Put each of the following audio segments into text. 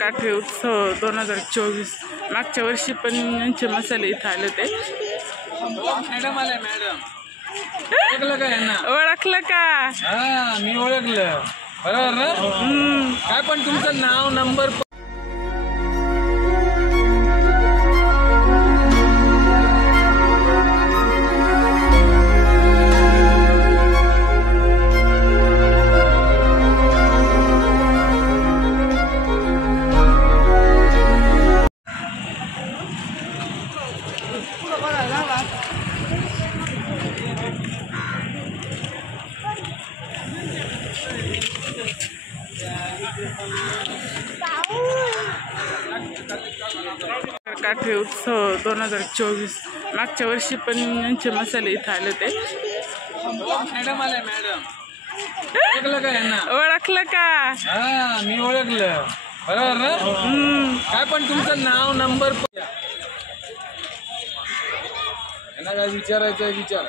काठे उत्सव 2024 मागच्या वर्षी पण यांचे मसाले इथं आले होते। मॅडम आले मॅडम, ओळखलं का यांना? ओळखलं का? हा मी ओळखलं, बरोबर ना? काय पण तुमचं नाव नंबर काठे उत्सव 2024 मागच्या वर्षी पण यांचे मसाले इथं आले होते। मॅडम आले मॅडम, ओळखलं का यांना? ओळखलं का? हा मी ओळखलं, बरोबर ना? काय पण तुमचं नाव नंबर यांना काय विचारायचं आहे विचार।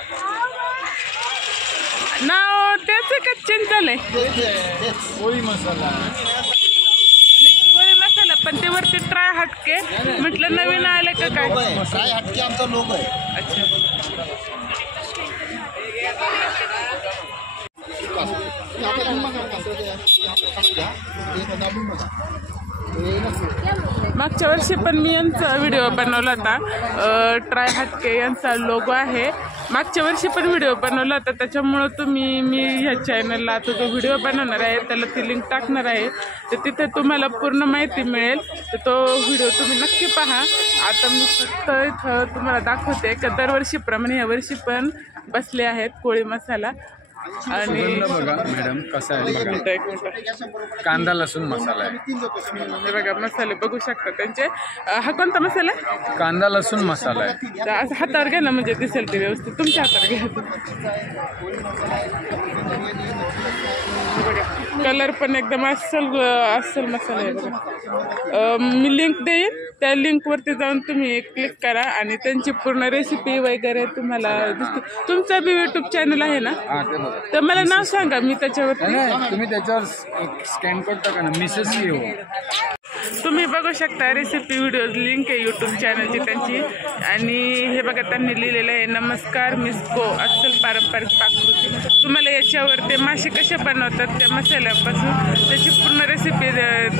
नाव त्याचं का चेंज झालंय? पोळी मसाला, पोळी मसाला, पण ते वरती ट्राय हटके म्हटलं नवीन आलं का काय? ट्राय हटके आमचा लोगो आहे। अच्छा, मागच्या वर्षी पण मी यांचा व्हिडिओ बनवला होता। ट्राय हटके यांचा लोगो आहे। मागच्या वर्षी पण व्हिडिओ बनवला होता, त्याच्यामुळं मी ह्या चॅनलला आता जो व्हिडिओ बनवणार आहे त्याला ती लिंक टाकणार आहे, तर तिथे तुम्हाला पूर्ण माहिती मिळेल। तर तो व्हिडिओ तुम्ही नक्की पहा। आता मी फक्त इथं तुम्हाला दाखवते की दरवर्षीप्रमाणे यावर्षी पण बसले आहेत कोळी मसाला। आणि बघा मॅडम कसा आहे, एक मिनिट, कांदा लसूण मसाला आहे। हे बघा मसाले बघू शकता त्यांचे। हा कोणता मसाला आहे? कांदा लसूण मसाला आहे। तर असं हातावर घ्या ना, म्हणजे दिसेल ते व्यवस्थित, तुमच्या हातावर घ्या। बघा कलर पण एकदम अस्सल मसाला आहे बघा। मी लिंक देईन, त्या लिंकवरती जाऊन तुम्ही क्लिक करा आणि त्यांची पूर्ण रेसिपी वगैरे तुम्हाला दिसते। तुमचा बी यूट्यूब चॅनल आहे ना? तर मला नाव सांगा, मी त्याच्यावरती तुम्ही त्याच्यावर स्कॅन कोड टाका ना, मिसेस येऊ। तुम्ही बघू शकता रेसिपी व्हिडिओ लिंक आहे यूट्यूब चॅनलची त्यांची। आणि हे बघा त्यांनी लिहिलेलं आहे, नमस्कार मिस्को अस्सल पारंपरिक पाककृती। तुम्हाला याच्यावर ते मासे कसे बनवतात त्या मसाल्यापासून त्याची पूर्ण रेसिपी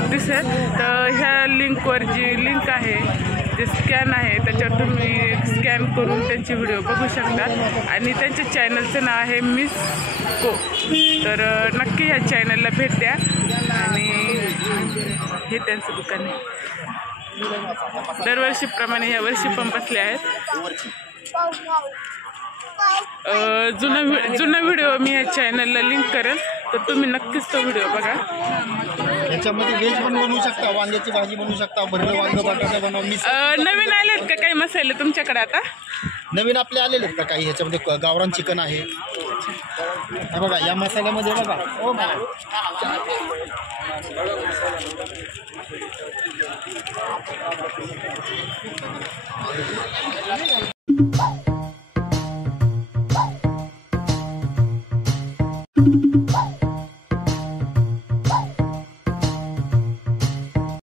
दिसेल। तर ह्या लिंकवर जी लिंक आहे, जे स्कॅन आहे, त्याच्यावर तुम्ही स्कॅन करून त्यांचे व्हिडिओ बघू शकता। आणि त्यांच्या चॅनलचं नाव आहे मिस्को। तर नक्की ह्या चॅनलला भेट द्या। आणि हे त्यांचं दुकान आहे। दरवर्षीप्रमाणे ह्या वर्षी पण बसले आहेत। जुना व्हिडिओ मी ह्या चॅनलला लिंक करेल, तर तुम्ही नक्कीच तो व्हिडिओ बघा। याच्यामध्ये व्हेज पण बनवू शकता, वांग्याची भाजी बनवू शकता, भरलं वांग बटाटा बनवून। नवीन आलेत का काही मसाले तुमच्याकडे आता? नवीन आपले आलेले आहेत का काही? ह्याच्यामध्ये गावरान चिकन आहे, हे बघा या मसाल्यामध्ये बघा।